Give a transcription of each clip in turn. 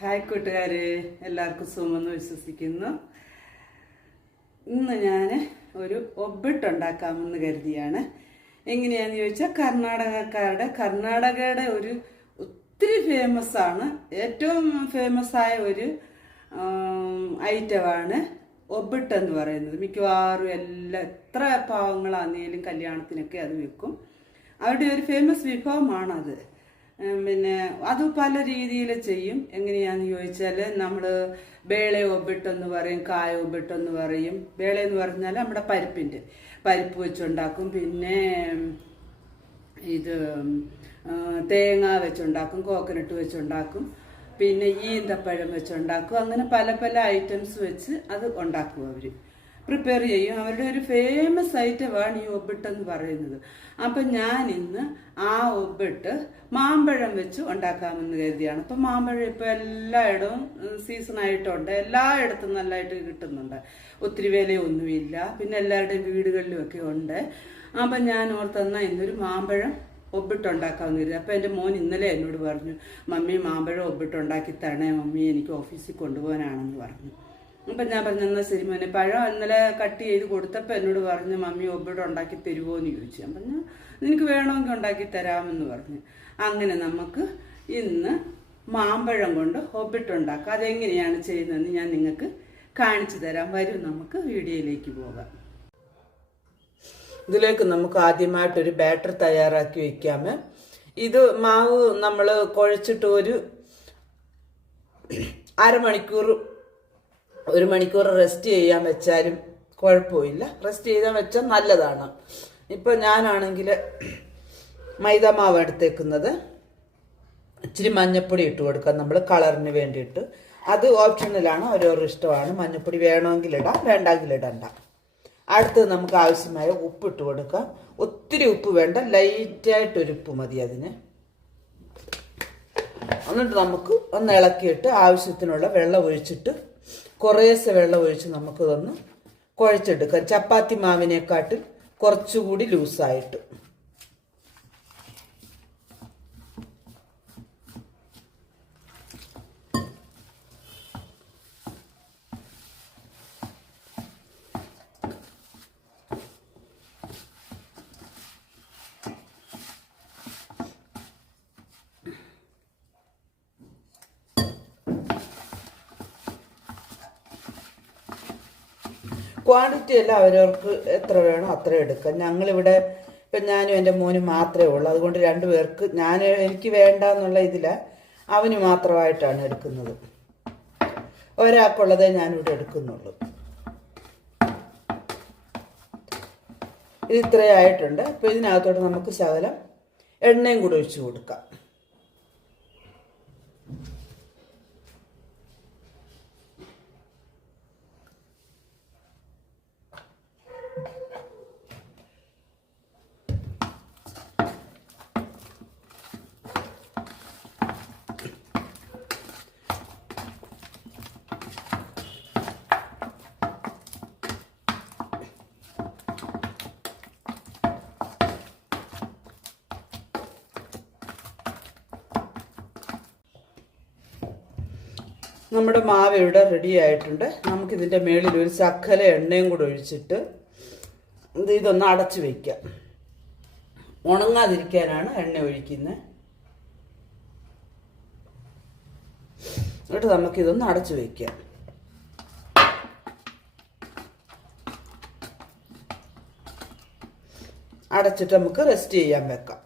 Hi കൂട്ടുകാരെ എല്ലാവർക്കും സുഖമെന്ന് വിശ്വസിക്കുന്നു. ഇന്ന് ഞാൻ ഒരു ഒബിട്ടുണ്ടാക്കാമെന്ന് കരുതിയാണ്. എങ്ങനെയാന്ന് ചോദിച്ചാൽ കർണാടകക്കാരുടെ കർണാടകയുടെ ഒരു ഒത്തിരി ഫേമസ് ആണ്. ഏറ്റവും ഫേമസ് ആയ ഒരു ഐറ്റമാണ് ഒബിട്ട് എന്ന് പറയുന്നത്. മിക്കവാറും എല്ലാ എത്ര പാവങ്ങളാന്നേലും കല്യാണത്തിനൊക്കെ അത് വെക്കും അവരുടെ ഒരു ഫേമസ് വിഭവമാണത്. പിന്നെ അത് പല രീതിയിൽ ചെയ്യും. എങ്ങനെയാന്ന് ചോദിച്ചാൽ നമ്മൾ ബേളെ ഒബിട്ടെന്ന് പറയും കായ ഒബിട്ടെന്ന് പറയും. ബേളെ എന്ന് പറഞ്ഞാൽ നമ്മുടെ പരിപ്പിന്റെ പരിപ്പ് വെച്ചുണ്ടാക്കും. പിന്നെ ഇത് തേങ്ങ വെച്ചുണ്ടാക്കും കോക്കനട്ട് വെച്ചുണ്ടാക്കും. പിന്നെ ഈന്തപ്പഴം വെച്ചുണ്ടാക്കും. അങ്ങനെ പല പല ഐറ്റംസ് വെച്ച് അത് ഉണ്ടാക്കും അവർ പ്രിപ്പയർ ചെയ്യും. അവരുടെ ഒരു ഫേമസ് ഐറ്റമാണ് ഈ ഒബിട്ട് എന്ന് പറയുന്നത്. അപ്പം ഞാൻ ഇന്ന് ആ ഒബിട്ട് മാമ്പഴം വെച്ച് ഉണ്ടാക്കാമെന്ന് കരുതിയാണ്. അപ്പം മാമ്പഴം ഇപ്പോൾ എല്ലായിടവും സീസണായിട്ടുണ്ട് എല്ലായിടത്തും നല്ലതായിട്ട് കിട്ടുന്നുണ്ട്. ഒത്തിരി വിലയൊന്നുമില്ല. പിന്നെ എല്ലാവരുടെയും വീടുകളിലും ഒക്കെ ഉണ്ട്. അപ്പം ഞാൻ ഓർത്തെന്നാൽ ഇന്നൊരു മാമ്പഴം ഒബിട്ടുണ്ടാക്കാമെന്ന് കരുതി. അപ്പം എന്റെ മോൻ ഇന്നലെ എന്നോട് പറഞ്ഞു മമ്മി മാമ്പഴം ഒബിട്ടുണ്ടാക്കി തരണേ. മമ്മി എനിക്ക് ഓഫീസിൽ കൊണ്ടുപോകാനാണെന്ന് പറഞ്ഞു. അപ്പം ഞാൻ പറഞ്ഞു എന്നാ ശരി മോനെ പഴം ഇന്നലെ കട്ട് ചെയ്ത് കൊടുത്തപ്പോൾ എന്നോട് പറഞ്ഞു മമ്മി ഒബിടെ ഉണ്ടാക്കി തരുമോ എന്ന് ചോദിച്ചു. ഞാൻ പറഞ്ഞു നിനക്ക് വേണമെങ്കിൽ ഉണ്ടാക്കി തരാമെന്ന് പറഞ്ഞു. അങ്ങനെ നമുക്ക് ഇന്ന് മാമ്പഴം കൊണ്ട് ഒബിട്ട് ഉണ്ടാക്കാം. അതെങ്ങനെയാണ് ചെയ്യുന്നതെന്ന് ഞാൻ നിങ്ങൾക്ക് കാണിച്ചു തരാം. വരും നമുക്ക് വീഡിയോയിലേക്ക് പോകാം. ഇതിലേക്ക് നമുക്ക് ആദ്യമായിട്ടൊരു ബാറ്റർ തയ്യാറാക്കി വെക്കാമേ ഇത് മാവ് നമ്മൾ കുഴച്ചിട്ട് ഒരു അരമണിക്കൂർ ഒരു മണിക്കൂർ റെസ്റ്റ് ചെയ്യാൻ വെച്ചാലും കുഴപ്പമില്ല. റെസ്റ്റ് ചെയ്യാൻ വെച്ചാൽ നല്ലതാണ്. ഇപ്പോൾ ഞാനാണെങ്കിൽ മൈദ മാവ് എടുത്തേക്കുന്നത്. ഇച്ചിരി മഞ്ഞപ്പൊടി ഇട്ട് കൊടുക്കാം നമ്മൾ കളറിന് വേണ്ടിയിട്ട്. അത് ഓപ്ഷണലാണ് ഓരോരോ ഇഷ്ടമാണ്. മഞ്ഞപ്പൊടി വേണമെങ്കിൽ ഇടാം വേണ്ടെങ്കിൽ ഇടണ്ട. അടുത്തത് നമുക്ക് ആവശ്യമായ ഉപ്പ് ഇട്ട് കൊടുക്കാം. ഒത്തിരി ഉപ്പ് വേണ്ട ലൈറ്റായിട്ടൊരു ഉപ്പ് മതി അതിന്. എന്നിട്ട് നമുക്ക് ഒന്ന് ഇളക്കിയിട്ട് ആവശ്യത്തിനുള്ള വെള്ളം ഒഴിച്ചിട്ട് കുറേശ്ശെ വെള്ളം ഒഴിച്ച് നമുക്കിതൊന്ന് കുഴച്ചെടുക്കാം ചപ്പാത്തി മാവിനെക്കാട്ടിൽ കുറച്ചുകൂടി ലൂസായിട്ട്. ക്വാണ്ടിറ്റി എല്ലാം അവരവർക്ക് എത്ര വേണോ അത്ര എടുക്കാം. ഞങ്ങളിവിടെ ഇപ്പം ഞാനും എന്റെ മോനും മാത്രമേ ഉള്ളൂ. അതുകൊണ്ട് രണ്ടു പേർക്ക് ഞാൻ എനിക്ക് വേണ്ട എന്നുള്ള ഇതിൽ അവന് മാത്രമായിട്ടാണ് എടുക്കുന്നത്. ഒരാൾക്കുള്ളതേ ഞാനിവിടെ എടുക്കുന്നുള്ളൂ. ഇത് ഇത്രയായിട്ടുണ്ട്. അപ്പോൾ ഇതിനകത്തോട്ട് നമുക്ക് ശകലം എണ്ണയും കൂടെ ഒഴിച്ചു കൊടുക്കാം. നമ്മുടെ മാവ് ഇവിടെ റെഡി ആയിട്ടുണ്ട്. നമുക്കിതിന്റെ മേളിൽ ഒരു ശക്കല എണ്ണയും കൂടെ ഒഴിച്ചിട്ട് ഇത് ഇതൊന്ന് അടച്ചു വയ്ക്കാം ഉണങ്ങാതിരിക്കാനാണ് എണ്ണ ഒഴിക്കുന്നത്. എന്നിട്ട് നമുക്കിതൊന്ന് അടച്ചു വയ്ക്കാം അടച്ചിട്ട് നമുക്ക് റെസ്റ്റ് ചെയ്യാൻ വെക്കാം.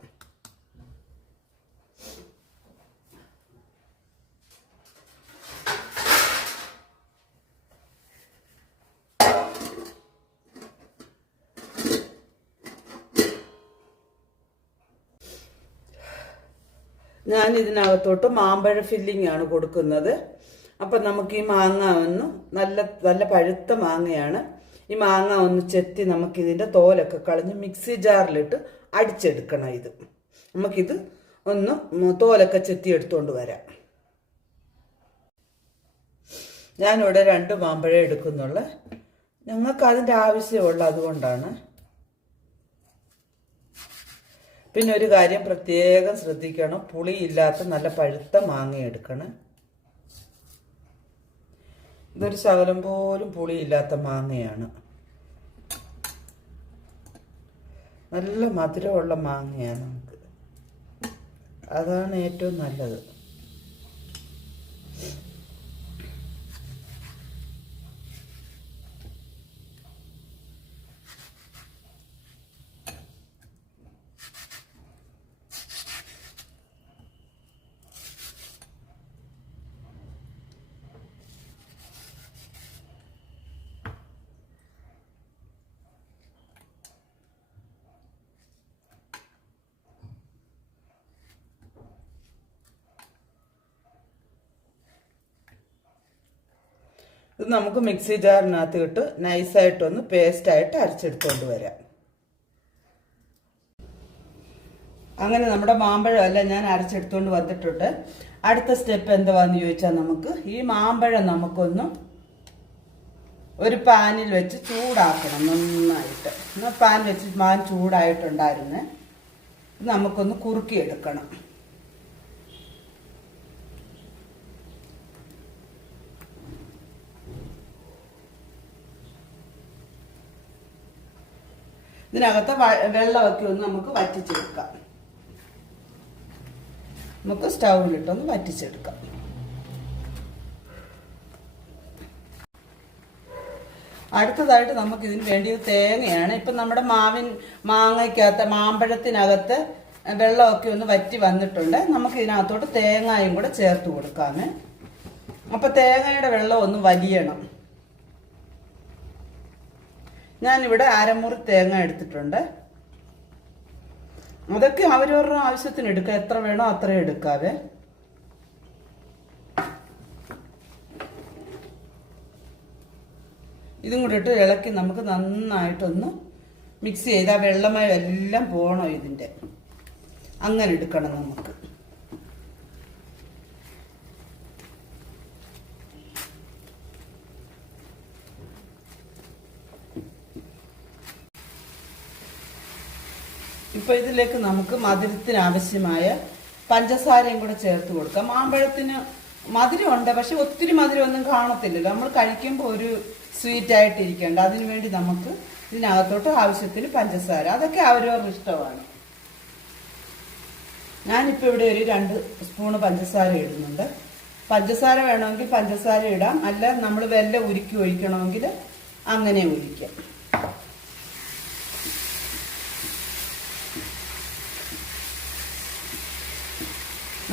ഞാൻ ഇതിനകത്തോട്ട് മാമ്പഴ ഫില്ലിംഗ് ആണ് കൊടുക്കുന്നത്. അപ്പം നമുക്ക് ഈ മാങ്ങ ഒന്ന് നല്ല നല്ല പഴുത്ത മാങ്ങയാണ്. ഈ മാങ്ങ ഒന്ന് ചെത്തി നമുക്കിതിന്റെ തോലൊക്കെ കളഞ്ഞ് മിക്സി ജാറിലിട്ട് അടിച്ചെടുക്കണം ഇത്. നമുക്കിത് ഒന്ന് തോലൊക്കെ ചെത്തി എടുത്തുകൊണ്ട് വരാം. ഞാനിവിടെ രണ്ട് മാമ്പഴം എടുക്കുന്നുള്ളു. ഞങ്ങൾക്ക് അതിന്റെ ആവശ്യമുള്ള അതുകൊണ്ടാണ് പിന്നെ ഒരു കാര്യം പ്രത്യേകം ശ്രദ്ധിക്കണം. പുളിയില്ലാത്ത നല്ല പഴുത്ത മാങ്ങ എടുക്കണം. ഇതൊരു ശകലം പോലും പുളിയില്ലാത്ത മാങ്ങയാണ്. നല്ല മധുരമുള്ള മാങ്ങയാണ് നമുക്ക്. അതാണ് ഏറ്റവും നല്ലത്. ഇത് നമുക്ക് മിക്സി ജാറിനകത്ത് ഇട്ട് നൈസായിട്ടൊന്ന് പേസ്റ്റായിട്ട് അരച്ചെടുത്തുകൊണ്ട് വരാം. അങ്ങനെ നമ്മുടെ മാമ്പഴം എല്ലാം ഞാൻ അരച്ചെടുത്തുകൊണ്ട് വന്നിട്ടുണ്ട്. അടുത്ത സ്റ്റെപ്പ് എന്തുവാന്ന് ചോദിച്ചാൽ നമുക്ക് ഈ മാമ്പഴം നമുക്കൊന്ന് ഒരു പാനിൽ വെച്ച് ചൂടാക്കണം നന്നായിട്ട്. പാൻ വെച്ച് മാൻ ചൂടായിട്ടുണ്ടായിരുന്നേ. നമുക്കൊന്ന് കുറുക്കിയെടുക്കണം. ഇതിനകത്ത് വെള്ളമൊക്കെ ഒന്ന് നമുക്ക് വറ്റിച്ചെടുക്കാം. നമുക്ക് സ്റ്റൗവിലിട്ടൊന്ന് വറ്റിച്ചെടുക്കാം. അടുത്തതായിട്ട് നമുക്ക് ഇതിന് വേണ്ടിയത് തേങ്ങയാണ്. ഇപ്പം നമ്മുടെ മാവിൻ മാങ്ങയ്ക്കകത്ത് മാമ്പഴത്തിനകത്ത് വെള്ളമൊക്കെ ഒന്ന് വറ്റി വന്നിട്ടുണ്ട്. നമുക്ക് ഇതിനകത്തോട്ട് തേങ്ങയും കൂടെ ചേർത്ത് കൊടുക്കാമേ. അപ്പം തേങ്ങയുടെ വെള്ളം ഒന്ന് വലിയണം. ഞാനിവിടെ അരമുറി തേങ്ങ എടുത്തിട്ടുണ്ട്. അതൊക്കെ അവരവരുടെ ആവശ്യത്തിന് എടുക്കുക എത്ര വേണോ അത്രയും എടുക്കാവേ. ഇതും കൂടി ഇട്ട് ഇളക്കി നമുക്ക് നന്നായിട്ടൊന്ന് മിക്സ് ചെയ്ത് ആ വെള്ളമയം എല്ലാം പോകണം ഇതിന്റെ. അങ്ങനെ എടുക്കണം നമുക്ക്. ഇപ്പൊ ഇതിലേക്ക് നമുക്ക് മധുരത്തിന് ആവശ്യമായ പഞ്ചസാരയും കൂടെ ചേർത്ത് കൊടുക്കാം. മാമ്പഴത്തിന് മധുരമുണ്ട് പക്ഷെ ഒത്തിരി മധുരമൊന്നും കാണത്തില്ലല്ലോ. നമ്മൾ കഴിക്കുമ്പോൾ ഒരു സ്വീറ്റ് ആയിട്ടിരിക്കേണ്ട അതിനു വേണ്ടി നമുക്ക് ഇതിനകത്തോട്ട് ആവശ്യത്തിന് പഞ്ചസാര. അതൊക്കെ അവരവരുടെ ഇഷ്ടമാണ്. ഞാനിപ്പോൾ ഇവിടെ ഒരു രണ്ട് സ്പൂണ് പഞ്ചസാര ഇടുന്നുണ്ട്. പഞ്ചസാര വേണമെങ്കിൽ പഞ്ചസാര ഇടാം. അല്ല നമ്മൾ വെല്ല ഉരുക്കി ഒഴിക്കണമെങ്കിൽ അങ്ങനെ ഒഴിക്കാം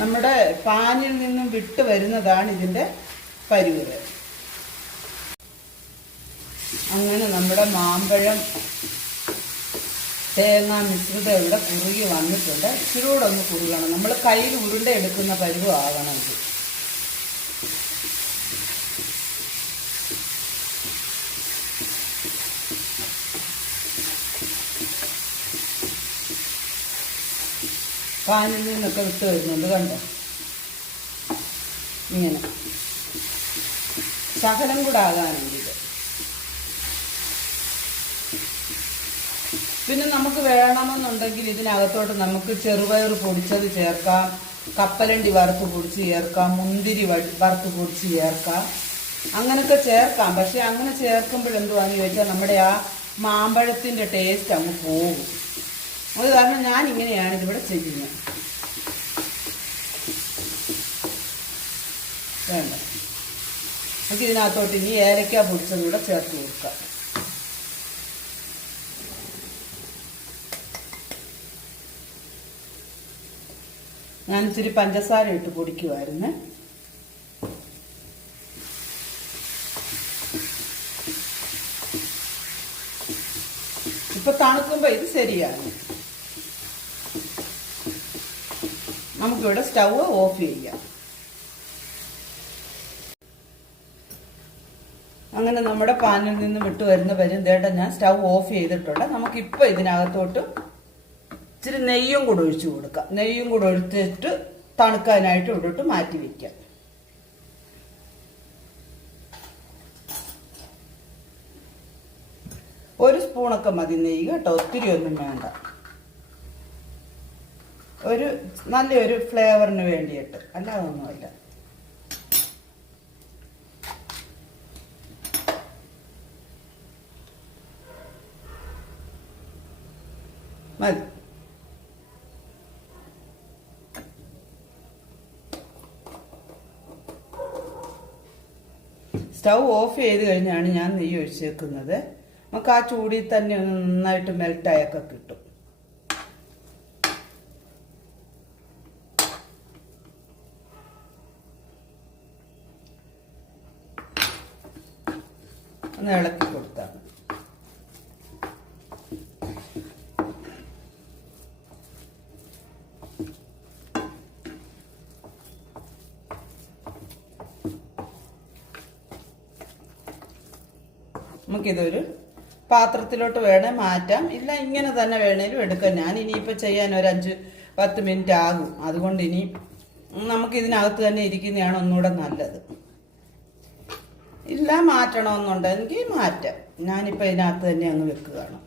നമ്മുടെ പാനിൽ നിന്നും വിട്ട് വരുന്നതാണ് ഇതിന്റെ പരുവത് അങ്ങനെ നമ്മുടെ മാമ്പഴം തേങ്ങ മിശ്രിതം ഇവിടെ കുറുകി വന്നിട്ടുണ്ട്. ഇച്ചിരി കൂടെ ഒന്ന് കുറുകണം. നമ്മൾ കയ്യിൽ ഉരുണ്ട എടുക്കുന്ന പരുവം ആകണം ഇത്. പാനിൽ നിന്നൊക്കെ വിട്ട് വരുന്നുണ്ട് കണ്ടോ? ഇങ്ങനെ. ശകലം കൂടെ ആകാനുണ്ട് പിന്നെ നമുക്ക് വേണമെന്നുണ്ടെങ്കിൽ ഇതിനകത്തോട്ട് നമുക്ക് ചെറുപയർ പൊടിച്ചത് ചേർക്കാം. കപ്പലണ്ടി വറുത്ത് പൊടിച്ച് ചേർക്കാം. മുന്തിരി വറുത്ത് പൊടിച്ച് ചേർക്കാം. അങ്ങനൊക്കെ ചേർക്കാം. പക്ഷെ അങ്ങനെ ചേർക്കുമ്പോഴെന്തുവാന്ന് ചോദിച്ചാൽ നമ്മുടെ ആ മാമ്പഴത്തിന്റെ ടേസ്റ്റ് അങ്ങ് പോകും. അത് കാരണം ഞാൻ ഇങ്ങനെയാണ് ഇതിവിടെ ചെയ്യുന്നത്. വേണ്ട. നമുക്ക് ഇതിനകത്തോട്ട് ഇനി ഏലക്ക പൊടിച്ചതും കൂടെ ചേർത്ത് കൊടുക്കാം. ഞാൻ ഇച്ചിരി പഞ്ചസാര ഇട്ട് പൊടിക്കുമായിരുന്നു ഇപ്പൊ തണുക്കുമ്പോ ഇത് ശരിയാണ്. നമുക്കിവിടെ സ്റ്റൗ ഓഫ് ചെയ്യാം. അങ്ങനെ നമ്മുടെ പാനിൽ നിന്ന് വിട്ടു വരുന്ന വരും ദേട്ട ഞാൻ സ്റ്റൗ ഓഫ് ചെയ്തിട്ടുണ്ട്. നമുക്കിപ്പോൾ ഇതിനകത്തോട്ട് ഇച്ചിരി നെയ്യും കൂടെ ഒഴിച്ചു കൊടുക്കാം. നെയ്യും കൂടെ ഒഴിച്ചിട്ട് തണുക്കാനായിട്ട് ഇവിടോട്ട് മാറ്റി വയ്ക്കാം ഒരു സ്പൂണൊക്കെ മതി നെയ്യ് കേട്ടോ. ഒത്തിരി ഒന്നും വേണ്ട. ഒരു നല്ലൊരു ഫ്ലേവറിന് വേണ്ടിയിട്ട്. അല്ലാതൊന്നുമല്ല. മതി. സ്റ്റൗ ഓഫ് ചെയ്ത് കഴിഞ്ഞാണ് ഞാൻ നെയ്യ് ഒഴിച്ചേക്കുന്നത്. നമുക്ക് ആ ചൂടിൽ തന്നെ ഒന്ന് നന്നായിട്ട് മെൽട്ടായൊക്കെ കിട്ടും. നമുക്കിതൊരു പാത്രത്തിലോട്ട് വേണേൽ മാറ്റാം. ഇല്ല ഇങ്ങനെ തന്നെ വേണേലും എടുക്കാം. ഞാൻ ഇനിയിപ്പോൾ ചെയ്യാൻ ഒരു അഞ്ച് പത്ത് മിനിറ്റ് ആകും. അതുകൊണ്ട് ഇനി നമുക്ക് ഇതിനകത്ത് തന്നെ ഇരിക്കുന്നതാണ് ഒന്നുകൂടെ നല്ലത്. ഇല്ല മാറ്റണമെന്നുണ്ടെങ്കിൽ മാറ്റാം. ഞാനിപ്പോൾ ഇതിനകത്ത് തന്നെ അങ്ങ് വെക്കുകയാണ്.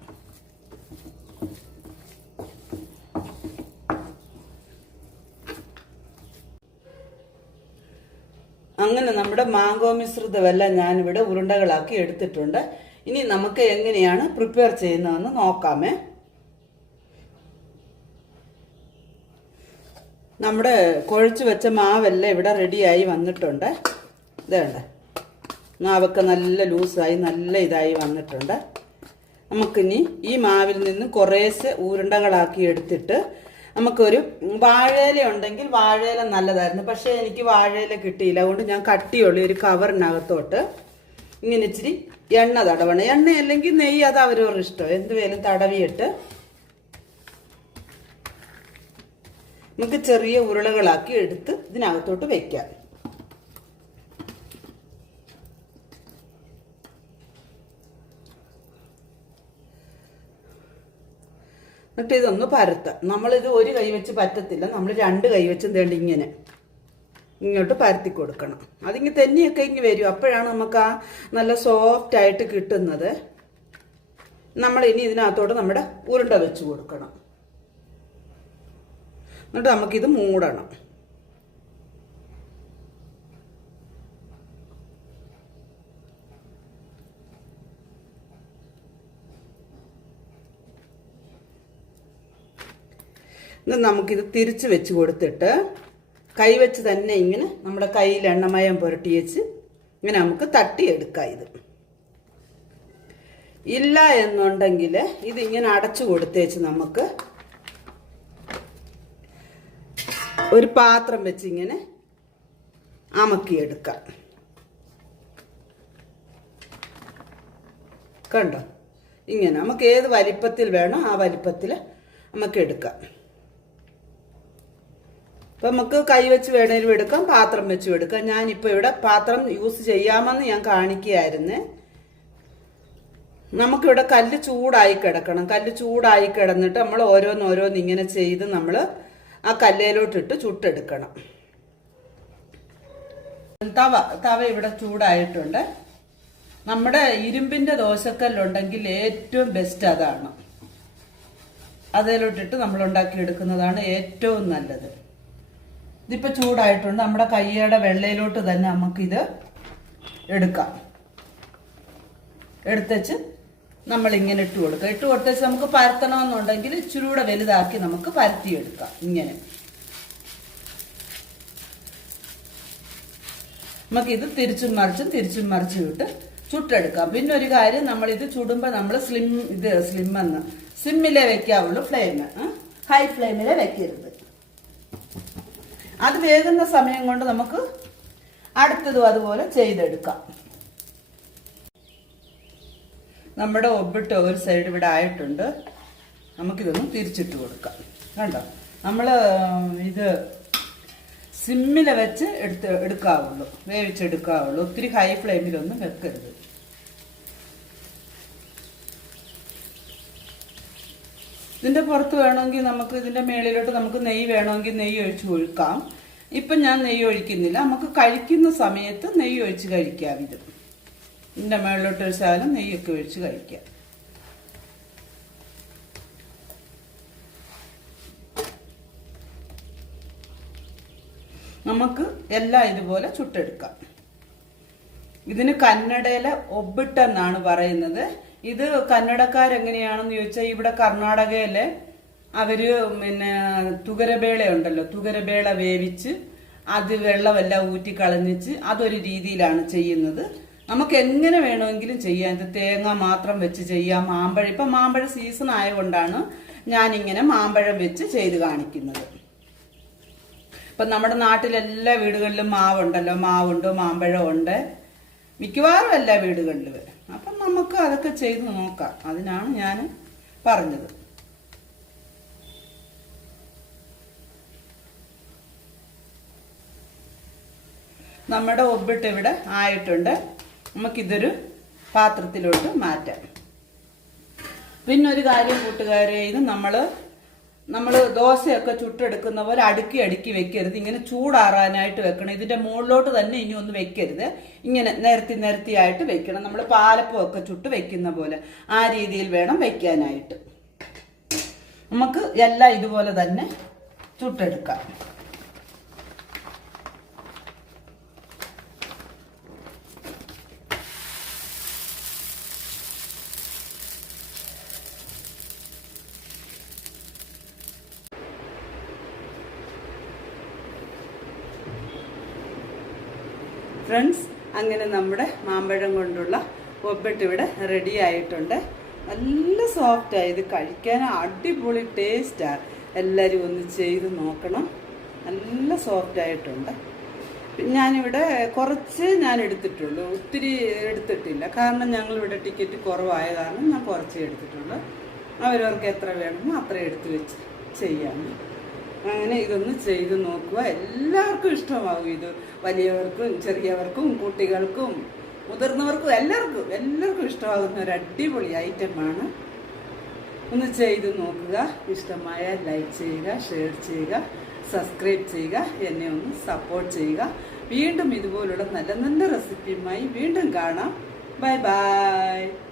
അങ്ങനെ നമ്മുടെ മാങ്കോ മിശ്രിതമെല്ലാം ഞാനിവിടെ ഉരുണ്ടകളാക്കി എടുത്തിട്ടുണ്ട്. ഇനി നമുക്ക് എങ്ങനെയാണ് പ്രിപ്പയർ ചെയ്യുന്നതെന്ന് നോക്കാമേ. നമ്മുടെ കുഴച്ച് വെച്ച മാവെല്ലാം ഇവിടെ റെഡിയായി വന്നിട്ടുണ്ട്. ഇതേണ്ട മാവൊക്കെ നല്ല ലൂസായി നല്ല ഇതായി വന്നിട്ടുണ്ട്. നമുക്കിനി ഈ മാവിൽ നിന്ന് കുറേശ്ശെ ഉരുണ്ടകളാക്കി എടുത്തിട്ട് നമുക്കൊരു വാഴയില ഉണ്ടെങ്കിൽ വാഴയില നല്ലതായിരുന്നു. പക്ഷേ എനിക്ക് വാഴയില കിട്ടിയില്ല. അതുകൊണ്ട് ഞാൻ കട്ടിയുള്ള ഒരു കവറിനകത്തോട്ട് ഇങ്ങനെ ഇച്ചിരി എണ്ണ തടവണം. എണ്ണ അല്ലെങ്കിൽ നെയ്യ് അത് അവരവരുടെ ഇഷ്ടം. എന്തുവേലും തടവിയിട്ട് നമുക്ക് ചെറിയ ഉരുളകളാക്കി എടുത്ത് ഇതിനകത്തോട്ട് വെക്കാം. എന്നിട്ട് ഇതൊന്ന് പരത്താം നമ്മളിത് ഒരു കൈ വെച്ച് പറ്റത്തില്ല. നമ്മൾ രണ്ട് കൈ വെച്ചും തേണ്ടി ഇങ്ങനെ ഇങ്ങോട്ട് പരത്തി കൊടുക്കണം. അതിങ്ങ് തെന്നിയൊക്കെ ഇങ്ങ് വരും. അപ്പോഴാണ് നമുക്ക് ആ നല്ല സോഫ്റ്റ് ആയിട്ട് കിട്ടുന്നത്. നമ്മൾ ഇനി ഇതിനകത്തോട്ട് നമ്മുടെ ഉരുണ്ട വെച്ച് കൊടുക്കണം. എന്നിട്ട് നമുക്കിത് മൂടണം. ഇന്ന് നമുക്കിത് തിരിച്ച് വെച്ച് കൊടുത്തിട്ട് കൈവച്ച് തന്നെ ഇങ്ങനെ നമ്മുടെ കയ്യിൽ എണ്ണമയം പുരട്ടി വെച്ച് ഇങ്ങനെ നമുക്ക് തട്ടിയെടുക്കാം ഇത്. ഇല്ല എന്നുണ്ടെങ്കിൽ ഇതിങ്ങനെ അടച്ചു കൊടുത്തേച്ച് നമുക്ക് ഒരു പാത്രം വെച്ച് ഇങ്ങനെ അമക്കിയെടുക്കാം. കണ്ടോ? ഇങ്ങനെ നമുക്ക് ഏത് വലിപ്പത്തിൽ വേണോ ആ വലിപ്പത്തിൽ നമുക്ക് എടുക്കാം ഇപ്പം നമുക്ക് കൈ വെച്ച് വേണേലും എടുക്കാം പാത്രം വെച്ചും എടുക്കാം. ഞാനിപ്പോൾ ഇവിടെ പാത്രം യൂസ് ചെയ്യാമെന്ന് ഞാൻ കാണിക്കുകയായിരുന്നു. നമുക്കിവിടെ കല്ല് ചൂടായി കിടക്കണം. കല്ല് ചൂടായി കിടന്നിട്ട് നമ്മൾ ഓരോന്ന് ഓരോന്ന് ഇങ്ങനെ ചെയ്ത് നമ്മൾ ആ കല്ലേലോട്ടിട്ട് ചുട്ടെടുക്കണം. തവ തവ ഇവിടെ ചൂടായിട്ടുണ്ട്. നമ്മുടെ ഇരുമ്പിന്റെ ദോശക്കല്ലുണ്ടെങ്കിൽ ഏറ്റവും ബെസ്റ്റ് അതാണ്. അതിലോട്ടിട്ട് നമ്മൾ ഉണ്ടാക്കിയെടുക്കുന്നതാണ് ഏറ്റവും നല്ലത്. ഇതിപ്പോൾ ചൂടായിട്ടുണ്ട്. നമ്മുടെ കയ്യുടെ വെള്ളയിലോട്ട് തന്നെ നമുക്കിത് എടുക്കാം. എടുത്തച്ച് നമ്മൾ ഇങ്ങനെ ഇട്ട് കൊടുക്കുക ഇട്ട് കൊടുത്തേച്ച് നമുക്ക് പരത്തണമെന്നുണ്ടെങ്കിൽ ഇച്ചിരി കൂടെ വലുതാക്കി നമുക്ക് പരത്തിയെടുക്കാം. ഇങ്ങനെ. നമുക്കിത് തിരിച്ചും മറിച്ചും തിരിച്ചും മറിച്ചും ഇട്ട് ചുട്ടെടുക്കാം. പിന്നെ ഒരു കാര്യം നമ്മൾ ഇത് ചുടുമ്പോൾ നമ്മൾ സ്ലിം ഇത് സ്ലിം എന്ന് സ്ലിമ്മിലേ വെക്കാവുള്ളൂ ഫ്ലെയിം ഹൈ ഫ്ലെയിമിലേ വെക്കരുത്. അത് വേകുന്ന സമയം കൊണ്ട് നമുക്ക് അടുത്തതും അതുപോലെ ചെയ്തെടുക്കാം. നമ്മുടെ ഒബിട്ട് ഒരു സൈഡ് ഇവിടെ ആയിട്ടുണ്ട്. നമുക്കിതൊന്ന് തിരിച്ചിട്ട് കൊടുക്കാം. കണ്ടോ? നമ്മൾ ഇത് സിമ്മിൽ വെച്ച് എടുത്ത് എടുക്കാവുള്ളൂ. വേവിച്ചെടുക്കാവുള്ളൂ. ഒത്തിരി ഹൈ ഫ്ലെയിമിലൊന്നും വെക്കരുത്. ഇതിന്റെ പുറത്ത് വേണമെങ്കിൽ നമുക്ക് ഇതിന്റെ മേളിലോട്ട് നമുക്ക് നെയ്യ് വേണമെങ്കിൽ നെയ്യ് ഒഴിച്ച് ഒഴുക്കാം. ഇപ്പം ഞാൻ നെയ്യ് ഒഴിക്കുന്നില്ല. നമുക്ക് കഴിക്കുന്ന സമയത്ത് നെയ്യ് ഒഴിച്ച് കഴിക്കാം ഇത്. ഇതിന്റെ മേളിലോട്ട് ഒഴിച്ചാലും നെയ്യൊക്കെ ഒഴിച്ച് കഴിക്കാം. നമുക്ക് എല്ലാം ഇതുപോലെ ചുട്ടെടുക്കാം. ഇതിന് കന്നഡയിലെ ഒബിട്ടെന്നാണ് പറയുന്നത്. ഇത് കന്നഡക്കാരെങ്ങനെയാണെന്ന് ചോദിച്ചാൽ ഇവിടെ കർണാടകയിലെ അവർ പിന്നെ തുകരബേള ഉണ്ടല്ലോ തുകരബേള വേവിച്ച് അത് വെള്ളമെല്ലാം ഊറ്റി കളഞ്ഞിച്ച് അതൊരു രീതിയിലാണ് ചെയ്യുന്നത്. നമുക്ക് എങ്ങനെ വേണമെങ്കിലും ചെയ്യാം. ഇത് തേങ്ങ മാത്രം വെച്ച് ചെയ്യാം. മാമ്പഴം. ഇപ്പൊ മാമ്പഴ സീസൺ ആയതുകൊണ്ടാണ് ഞാനിങ്ങനെ മാമ്പഴം വെച്ച് ചെയ്ത് കാണിക്കുന്നത്. ഇപ്പൊ നമ്മുടെ നാട്ടിലെല്ലാ വീടുകളിലും മാവുണ്ടല്ലോ. മാവുണ്ട് മാമ്പഴം ഉണ്ട് മിക്കവാറും എല്ലാ വീടുകളിലും. നമുക്ക് അതൊക്കെ ചെയ്ത് നോക്കാം. അതിനാണ് ഞാൻ പറഞ്ഞത്. നമ്മുടെ ഒബിട്ട് ഇവിടെ ആയിട്ടുണ്ട്. നമുക്കിതൊരു പാത്രത്തിലോട്ട് മാറ്റാം. പിന്നെ ഒരു കാര്യം കൂട്ടുകാരെ ഇത് നമ്മൾ നമ്മൾ ദോശയൊക്കെ ചുട്ടെടുക്കുന്ന പോലെ അടുക്കി അടുക്കി വെക്കരുത്. ഇങ്ങനെ ചൂടാറാനായിട്ട് വെക്കണം. ഇതിന്റെ മുകളിലോട്ട് തന്നെ ഇനി ഒന്ന് വെക്കരുത്. ഇങ്ങനെ നിരത്തി നിരത്തിയായിട്ട് വെക്കണം. നമ്മൾ പാലപ്പമൊക്കെ ചുട്ട് വെക്കുന്ന പോലെ ആ രീതിയിൽ വേണം വെക്കാനായിട്ട്. നമുക്ക് എല്ലാം ഇതുപോലെ തന്നെ ചുട്ടെടുക്കാം. ഫ്രണ്ട്സ് അങ്ങനെ നമ്മുടെ മാമ്പഴം കൊണ്ടുള്ള ഒബ്ബട്ട് ഇവിടെ റെഡി ആയിട്ടുണ്ട്. നല്ല സോഫ്റ്റായി ഇത് കഴിക്കാൻ അടിപൊളി ടേസ്റ്റാണ് എല്ലാവരും ഒന്ന് ചെയ്ത് നോക്കണം. നല്ല സോഫ്റ്റ് ആയിട്ടുണ്ട്. ഞാനിവിടെ കുറച്ച് ഞാൻ എടുത്തിട്ടുള്ളൂ. ഒത്തിരി എടുത്തിട്ടില്ല. കാരണം ഞങ്ങളിവിടെ ടിക്കറ്റ് കുറവായ കാരണം ഞാൻ കുറച്ച് എടുത്തിട്ടുള്ളൂ. അവരവർക്ക് എത്ര വേണമോ അത്ര എടുത്ത് വെച്ച് ചെയ്യാം. അങ്ങനെ ഇതൊന്ന് ചെയ്ത് നോക്കുക. എല്ലാവർക്കും ഇഷ്ടമാകും ഇത്. വലിയവർക്കും ചെറിയവർക്കും കുട്ടികൾക്കും മുതിർന്നവർക്കും എല്ലാവർക്കും എല്ലാവർക്കും ഇഷ്ടമാകുന്ന ഒരു അടിപൊളി ഐറ്റമാണ് ഒന്ന് ചെയ്ത് നോക്കുക. ഇഷ്ടമായ ലൈക്ക് ചെയ്യുക ഷെയർ ചെയ്യുക സബ്സ്ക്രൈബ് ചെയ്യുക എന്നെ ഒന്ന് സപ്പോർട്ട് ചെയ്യുക. വീണ്ടും ഇതുപോലുള്ള നല്ല നല്ല റെസിപ്പിയുമായി വീണ്ടും കാണാം. Bye bye